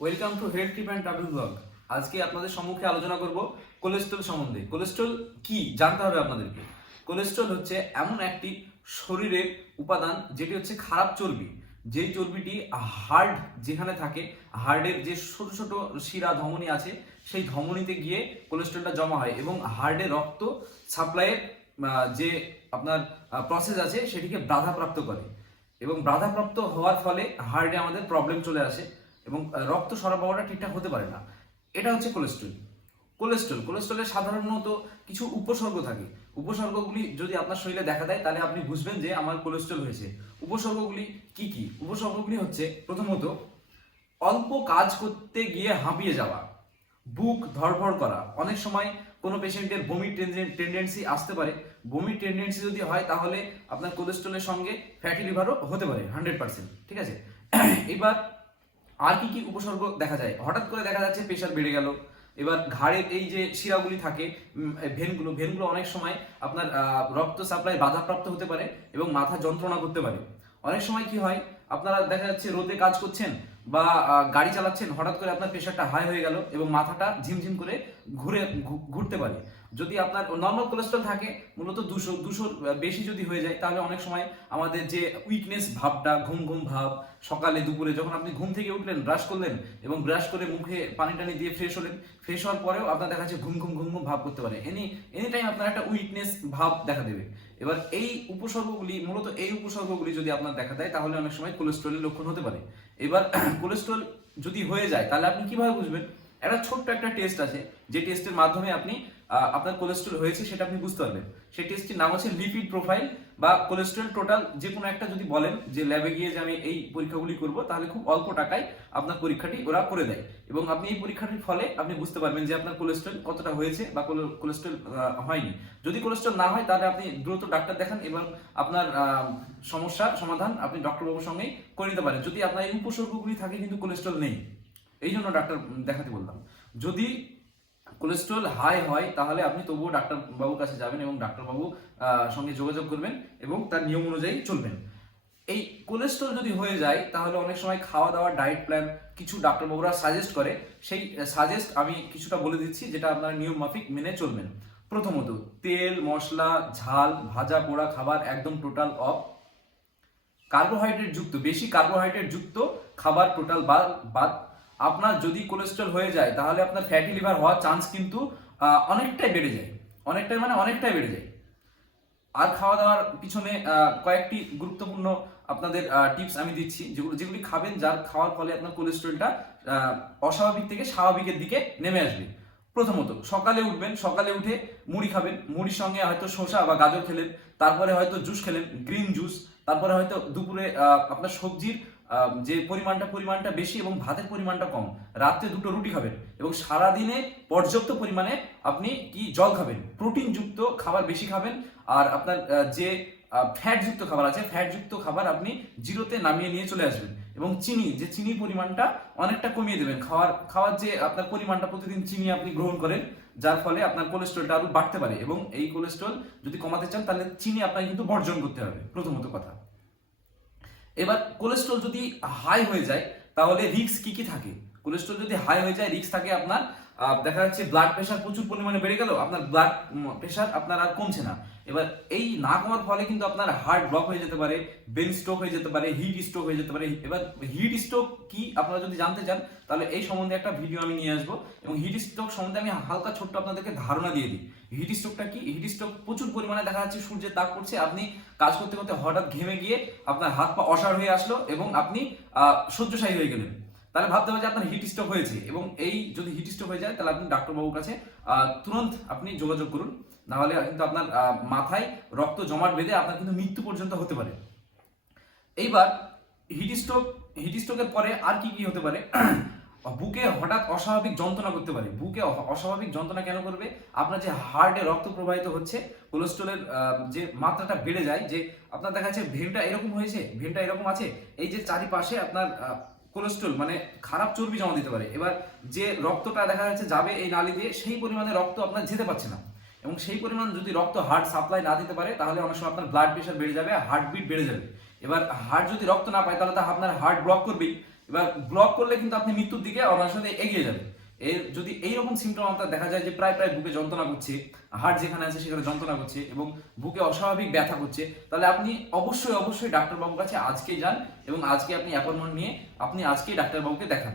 Welcome to health tip and travel blog. আজকে আপনাদের সম্মুখে আলোচনা করব কোলেস্ট্রল সম্বন্ধে। কোলেস্ট্রল কি জানতে হবে আপনাদেরকে। কোলেস্ট্রল হচ্ছে এমন একটি শরীরের উপাদান যেটি হচ্ছে খারাপ চর্বি। যেই চর্বিটি হার্ট যেখানে থাকে, হার্টের যে ছোট ছোট শিরা ধমনী আছে, সেই ধমনীতে গিয়ে কোলেস্ট্রলটা জমা হয় এবং হার্টে রক্ত সাপ্লাইয়ের যে আপনার প্রসেস আছে সেটিকে বাধাপ্রাপ্ত করে এবং বাধাপ্রাপ্ত হওয়ার ফলে হার্টে আমাদের প্রবলেম চলে আসে এবং রক্ত সরবরাহটা ঠিকঠাক হতে পারে না। এটা হচ্ছে কোলেস্ট্রল। কোলেস্ট্রলের সাধারণত কিছু উপসর্গ থাকে। উপসর্গগুলি যদি আপনার শরীরে দেখা দেয় তাহলে আপনি বুঝবেন যে আমার কোলেস্ট্রল হয়েছে। উপসর্গগুলি কি কি? উপসর্গগুলি হচ্ছে প্রথমত অল্প কাজ করতে গিয়ে হাঁপিয়ে যাওয়া, বুক ধড়ফড় করা। অনেক সময় কোনো পেশেন্টের বমির টেন্ডেন্সি আসতে পারে। বমির টেন্ডেন্সি যদি হয় তাহলে আপনার কোলেস্ট্রলের সঙ্গে ফ্যাটি লিভারও হতে পারে 100%। ঠিক আছে। এবার আর কি কি উপসর্গ দেখা যায়? হঠাৎ করে দেখা যাচ্ছে প্রেশার বেড়ে গেল। এবার ঘাড়ের এই যে শিরাগুলি থাকে, ভেনগুলো অনেক সময় আপনার রক্ত সাপ্লাই বাধাপ্রাপ্ত হতে পারে এবং মাথা যন্ত্রণা করতে পারে। অনেক সময় কি হয়, আপনারা দেখা যাচ্ছে রোদে কাজ করছেন বা গাড়ি চালাচ্ছেন, হঠাৎ করে আপনার প্রেশারটা হাই হয়ে গেল এবং মাথাটা ঝিমঝিম করে ঘুরতে পারে। যদি আপনার নর্মাল কোলেস্ট্রল থাকে মূলত 200 বেশি যদি হয়ে যায় তাহলে অনেক সময় আমাদের যে উইকনেস ভাবটা, ঘুম ঘুম ভাব, সকালে দুপুরে যখন আপনি ঘুম থেকে উঠলেন, ব্রাশ করলেন এবং ব্রাশ করে মুখে পানি টানি দিয়ে ফ্রেশ হলেন, ফ্রেশ হওয়ার পরেও আপনার দেখা যাচ্ছে ঘুম ঘুম ভাব করতে পারে। এনি টাইম আপনার একটা উইকনেস ভাব দেখা দেবে। এবার এই উপসর্গগুলি যদি আপনার দেখা দেয় তাহলে অনেক সময় কোলেস্ট্রলের লক্ষণ হতে পারে। এবার কোলেস্ট্রল যদি হয়ে যায় তাহলে আপনি কিভাবে বুঝবেন? একটা ছোট্ট একটা টেস্ট আছে, যে টেস্টের মাধ্যমে আপনি আপনার কোলেস্ট্রল হয়েছে সেটা আপনি বুঝতে পারবেন। সেই টেস্টটির নাম হচ্ছে লিপিড প্রোফাইল বা কোলেস্ট্রল টোটাল। যে কোনো একটা যদি বলেন যে ল্যাবে গিয়ে যে আমি এই পরীক্ষাগুলি করব, তাহলে খুব অল্প টাকায় আপনার পরীক্ষাটি ওরা করে দেয় এবং আপনি এই পরীক্ষাটির ফলে আপনি বুঝতে পারবেন যে আপনার কোলেস্ট্রল কতটা হয়েছে বা কোলেস্ট্রল হয়নি। যদি কোলেস্ট্রল না হয় তাহলে আপনি দ্রুত ডাক্তার দেখান এবং আপনার সমস্যার সমাধান আপনি ডক্টরবাবুর সঙ্গে করে নিতে পারেন। যদি আপনার এই উপসর্গগুলি থাকে কিন্তু কোলেস্ট্রল নেই, এই জন্য ডাক্তার দেখাতে বললাম। যদি কোলেস্ট্রল হাই হয় তাহলে আপনি তবুও ডাক্তারবাবুর কাছে যাবেন এবং ডাক্তারবাবু সঙ্গে যোগাযোগ করবেন এবং তার নিয়ম অনুযায়ী চলবেন। এই কোলেস্ট্রল যদি হয়ে যায় তাহলে অনেক সময় খাওয়া দাওয়া, ডায়েট প্ল্যান কিছু ডাক্তারবাবুরা সাজেস্ট করে। সেই সাজেস্ট আমি কিছুটা বলে দিচ্ছি যেটা আপনারা নিয়ম মাফিক মেনে চলবেন। প্রথমত, তেল মশলা ঝাল ভাজা পোড়া খাবার একদম টোটাল অফ। বেশি কার্বোহাইড্রেট যুক্ত খাবার টোটাল বাদ। আপনার যদি কোলেস্ট্রল হয়ে যায় তাহলে আপনার ফ্যাটি লিভার হওয়ার চান্স কিন্তু অনেকটাই বেড়ে যায়। অনেকটাই বেড়ে যায়। আর খাওয়া দাওয়ার পিছনে কয়েকটি গুরুত্বপূর্ণ আপনাদের টিপস আমি দিচ্ছি, যেগুলি খাবেন, যার খাওয়ার ফলে আপনার কোলেস্ট্রলটা অস্বাভাবিক থেকে স্বাভাবিকের দিকে নেমে আসবে। প্রথমত, সকালে উঠবেন, সকালে উঠে মুড়ি খাবেন, মুড়ির সঙ্গে হয়তো শসা বা গাজর খেলেন, তারপরে হয়তো জুস খেলেন, গ্রিন জুস, তারপরে হয়তো দুপুরে আপনার সবজির যে পরিমাণটা বেশি এবং ভাতের পরিমাণটা কম। রাত্রে 2টো রুটি খাবেন এবং সারাদিনে পর্যাপ্ত পরিমাণে আপনি জল খাবেন। প্রোটিনযুক্ত খাবার বেশি খাবেন। আর আপনার যে ফ্যাটযুক্ত খাবার আছে, ফ্যাটযুক্ত খাবার আপনি জিরোতে নামিয়ে নিয়ে চলে আসবেন এবং চিনির পরিমাণটা অনেকটা কমিয়ে দেবেন। খাওয়ার যে আপনার পরিমাণটা, প্রতিদিন চিনি আপনি গ্রহণ করেন, যার ফলে আপনার কোলেস্ট্রলটা আরো বাড়তে পারে এবং এই কোলেস্ট্রল যদি কমাতে চান তাহলে চিনি আপনাকে কিন্তু বর্জন করতে হবে, প্রথমত কথা। এবার কোলেস্ট্রল যদি হাই হয়ে যায় তাহলে রিস্ক কি কি থাকে? কোলেস্ট্রল যদি হাই হয়ে যায় রিস্ক থাকে আপনার দেখা যাচ্ছে ব্লাড প্রেশার প্রচুর পরিমাণে বেড়ে গেল, আপনার ব্লাড প্রেশার আপনার আর কমছে না। এবার এই না কমার ফলে কিন্তু আপনার হার্ট ব্লক হয়ে যেতে পারে, ব্রেন স্ট্রোক হয়ে যেতে পারে, হিট স্ট্রোক হয়ে যেতে পারে। এবার হিট স্ট্রোক কি আপনারা যদি জানতে চান তাহলে এই সম্বন্ধে একটা ভিডিও আমি নিয়ে আসবো এবং হিট স্ট্রোক সম্বন্ধে আমি হালকা ছোট্ট আপনাদেরকে ধারণা দিয়ে দিই। হিট স্ট্রোকটা কি? হিট স্ট্রোক প্রচুর পরিমাণে দেখা যাচ্ছে সূর্যের তাপ পড়ছে, আপনি কাজ করতে করতে হঠাৎ ঘেমে গিয়ে আপনার হাত পা অসাড় হয়ে আসলো এবং আপনি শয্যাশায়ী হয়ে গেলেন। তাহলে ভাবতে হবে যে আপনার হিট স্ট্রোক হয়েছে এবং এই যদি হিট স্ট্রোক হয়ে যায় তাহলে আপনি ডাক্তারবাবুর কাছে তুরন্ত আপনি যোগাযোগ করুন, নাহলে কিন্তু আপনার মাথায় রক্ত জমাট বেঁধে আপনার কিন্তু মৃত্যু পর্যন্ত হতে পারে। এইবার হিট স্ট্রোকের পরে আর কি কি হতে পারে? বুকে হঠাৎ অস্বাভাবিক যন্ত্রণা করতে পারে। বুকে অস্বাভাবিক যন্ত্রণা কেন করবে? আপনার যে হার্টে রক্ত প্রবাহিত হচ্ছে, কোলেস্ট্রলের যে মাত্রাটা বেড়ে যায়, যে আপনার দেখা যাচ্ছে ভেনটা এরকম আছে, এই যে চারিপাশে আপনার কোলেস্ট্রল মানে খারাপ চর্বি জমা দিতে পারে। এবার যে রক্তটা দেখা যাচ্ছে যাবে এই নালী দিয়ে, সেই পরিমাণে রক্ত আপনার যেতে পারছে না এবং সেই পরিমাণ যদি রক্ত হার্ট সাপ্লাই না দিতে পারে তাহলে অনেক সময় আপনার ব্লাড প্রেশার বেড়ে যাবে, হার্টবিট বেড়ে যাবে। এবার হার্ট যদি রক্ত না পায় তাহলে তো আপনার হার্ট ব্লক করবেই এবার ব্লক করলে কিন্তু আপনি মৃত্যুর দিকে অনায়াসে এগিয়ে যাবেন। এর যদি এইরকম সিমটম আপনার দেখা যায় যে প্রায় বুকে যন্ত্রণা করছে, হার্ট যেখানে আছে সেখানে যন্ত্রণা করছে এবং বুকে অস্বাভাবিক ব্যথা করছে, তাহলে আপনি অবশ্যই ডাক্তারবাবুর কাছে আজকেই যান এবং আজকে আপনি অ্যাপয়েন্টমেন্ট নিয়ে আপনি আজকেই ডাক্তারবাবুকে দেখান।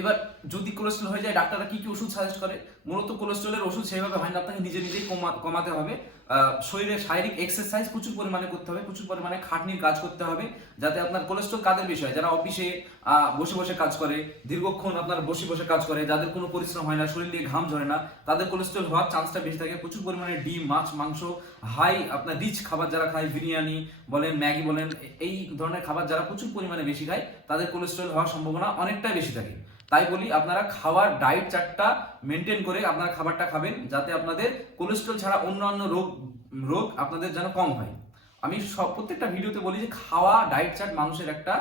এবার যদি কোলেস্ট্রল হয়ে যায়, ডাক্তাররা কি ওষুধ সাজেস্ট করে? মূলত কোলেস্ট্রলের ওষুধ সেভাবে হয় না, আপনাকে নিজেই কমাতে হবে। শরীরে শারীরিক এক্সারসাইজ প্রচুর পরিমাণে করতে হবে, প্রচুর পরিমাণে খাটনির কাজ করতে হবে, যাতে আপনার কোলেস্ট্রল কাদের বিষয়, যারা অফিসে বসে কাজ করে, দীর্ঘক্ষণ আপনার বসে কাজ করে, যাদের কোনো পরিশ্রম হয় না, শরীর দিয়ে ঘাম ঝরে না, তাদের কোলেস্ট্রল হওয়ার চান্সটা বেশি থাকে। প্রচুর পরিমাণে ডিম, মাছ, মাংস, হাই আপনার রিচ খাবার যারা খায়, বিরিয়ানি বলেন, ম্যাগি বলেন, এই ধরনের খাবার যারা প্রচুর পরিমাণে বেশি খায়, তাদের কোলেস্ট্রল হওয়ার সম্ভাবনা অনেকটাই বেশি থাকে। তাই বলি আপনারা খাওয়ার ডায়েট চার্টটা মেনটেন করে আপনারা খাবারটা খাবেন, যাতে আপনাদের কোলেস্ট্রল ছাড়া অন্যান্য রোগ আপনাদের যেন কম হয়। আমি প্রত্যেকটা ভিডিওতে বলি যে খাওয়া ডায়েট চার্ট মানুষের একটা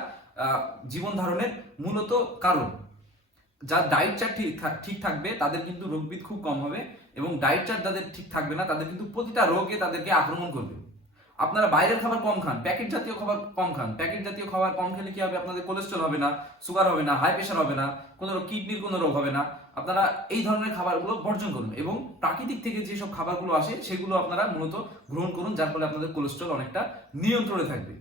জীবন ধারণের মূলত কারণ। যার ডায়েট চার্ট ঠিক থাকবে তাদের কিন্তু রোগবিধ খুব কম হবে, এবং ডায়েট চার্ট যাদের ঠিক থাকবে না তাদের কিন্তু প্রতিটা রোগে তাদেরকে আক্রমণ করবে। আপনারা বাইরের খাবার কম খান, প্যাকেট জাতীয় খাবার কম খান। প্যাকেট জাতীয় খাবার কম খেলে কি হবে? আপনাদের কোলেস্ট্রল হবে না, সুগার হবে না, হাই প্রেশার হবে না, কোনো কিডনির কোনো রোগ হবে না। আপনারা এই ধরনের খাবারগুলো বর্জন করুন এবং প্রাকৃতিক থেকে যেসব খাবারগুলো আসে সেগুলো আপনারা মূলত গ্রহণ করুন, যার ফলে আপনাদের কোলেস্ট্রল অনেকটা নিয়ন্ত্রণে থাকবে।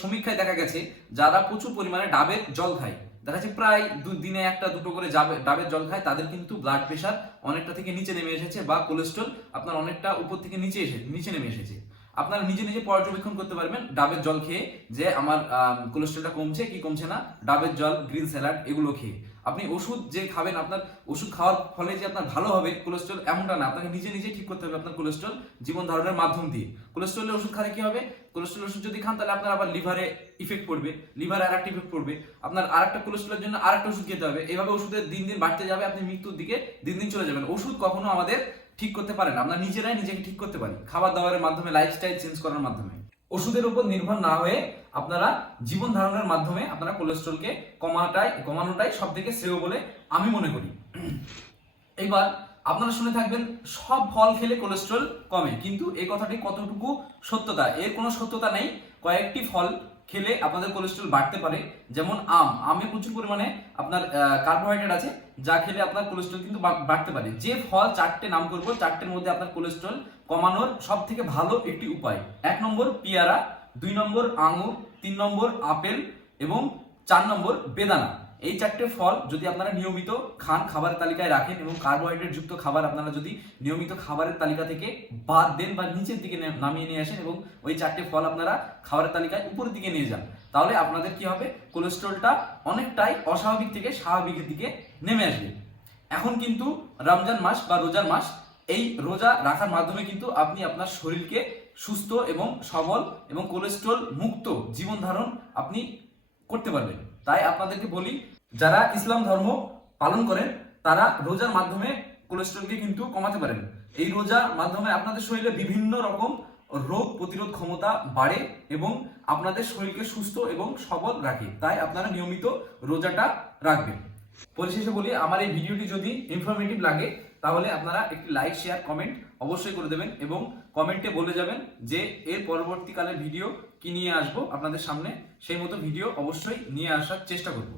সমীক্ষায় দেখা গেছে যারা প্রচুর পরিমাণে ডাবের জল খায়, দেখা যাচ্ছে প্রায় দিনে একটা দুটো করে ডাবের জল খায়, তাদের কিন্তু ব্লাড প্রেশার অনেকটা থেকে নিচে নেমে এসেছে, বা কোলেস্ট্রল আপনার অনেকটা উপর থেকে নিচে নেমে এসেছে। আপনারা নিজে পর্যবেক্ষণ করতে পারবেন ডাবের জল খেয়ে যে আমার কোলেস্ট্রলটা কমছে কি কমছে না, ডাবের জল, গ্রিন স্যালাড এগুলো খেয়ে। আপনি ওষুধ যে খাবেন, আপনার ওষুধ খাওয়ার ফলে যে আপনার ভালো হবে কোলেস্ট্রল এমনটা না, আপনাকে নিজে ঠিক করতে হবে আপনার কোলেস্ট্রল জীবন ধারণের মাধ্যম দিয়ে। কোলেস্ট্রলের ওষুধ খেলে কি হবে? কোলেস্ট্রল ওষুধ যদি খান তাহলে আপনার আবার লিভারে ইফেক্ট পড়বে, লিভারে আরেকটা ইফেক্ট পড়বে, আপনার আরেকটা কোলেস্ট্রলের জন্য আরেকটা ওষুধ খেতে হবে। এইভাবে ওষুধের দিন বাড়তে যাবে, আপনি মৃত্যুর দিকে দিন চলে যাবেন। ওষুধ কখনো আমাদের ঠিক করতে পারে না, আমরা নিজেরাই নিজেকে ঠিক করতে পারি খাবার দাবারের মাধ্যমে, লাইফস্টাইল চেঞ্জ করার মাধ্যমে। ওষুধের উপর নির্ভর না হয়ে আপনারা জীবন ধারণের মাধ্যমে আপনারা কোলেস্ট্রলকে কমানোটাই সব থেকে শ্রেয় বলে আমি মনে করি। এবার আপনারা শুনে থাকবেন সব ফল খেলে কোলেস্ট্রল কমে, কিন্তু এই কথাটি কতটুকু সত্যতা? এর কোনো সত্যতা নেই। কয়েকটি ফল খেলে আপনাদের কোলেস্ট্রল বাড়তে পারে, যেমন আমে প্রচুর পরিমাণে আপনার কার্বোহাইড্রেট আছে, যা খেলে আপনার কোলেস্ট্রল কিন্তু বাড়তে পারে। যে ফল চারটে নাম করবো, চারটের মধ্যে আপনার কোলেস্ট্রল কমানোর সব থেকে ভালো একটি উপায়: 1 নম্বর পেয়ারা, 2 নম্বর আঙুর, 3 নম্বর আপেল এবং 4 নম্বর বেদানা। এই চারটে ফল যদি আপনারা নিয়মিত খান, খাবারের তালিকায় রাখেন, এবং কার্বোহাইড্রেট যুক্ত খাবার আপনারা যদি নিয়মিত খাবারের তালিকা থেকে বাদ দেন বা নিচের দিকে নামিয়ে নিয়ে আসেন, এবং ওই চারটে ফল আপনারা খাবারের তালিকায় উপরের দিকে নিয়ে যান, তাহলে আপনাদের কি হবে? কোলেস্ট্রলটা অনেকটাই অস্বাভাবিক থেকে স্বাভাবিকের দিকে নেমে আসবে। এখন কিন্তু রমজান মাস বা রোজার মাস, এই রোজা রাখার মাধ্যমে কিন্তু আপনি আপনার শরীরকে সুস্থ এবং সবল এবং কোলেস্ট্রল মুক্ত জীবন ধারণ আপনি করতে পারবেন। তাই আপনাদেরকে বলি, যারা ইসলাম ধর্ম পালন করেন তারা রোজার মাধ্যমে কোলেস্ট্রলকে কিন্তু কমাতে পারেন। এই রোজার মাধ্যমে আপনাদের শরীরে বিভিন্ন রকম রোগ প্রতিরোধ ক্ষমতা বাড়ে এবং আপনাদের শরীরকে সুস্থ এবং সবল রাখে। তাই আপনারা নিয়মিত রোজাটা রাখবেন। পরিশেষে বলি, আমার এই ভিডিওটি যদি ইনফরমেটিভ লাগে তাহলে আপনারা একটি লাইক, শেয়ার, কমেন্ট অবশ্যই করে দেবেন, এবং কমেন্টে বলে যাবেন যে এর পরবর্তীকালে ভিডিও কি নিয়ে আসবো আপনাদের সামনে। সেই মতো ভিডিও অবশ্যই নিয়ে আসার চেষ্টা করব।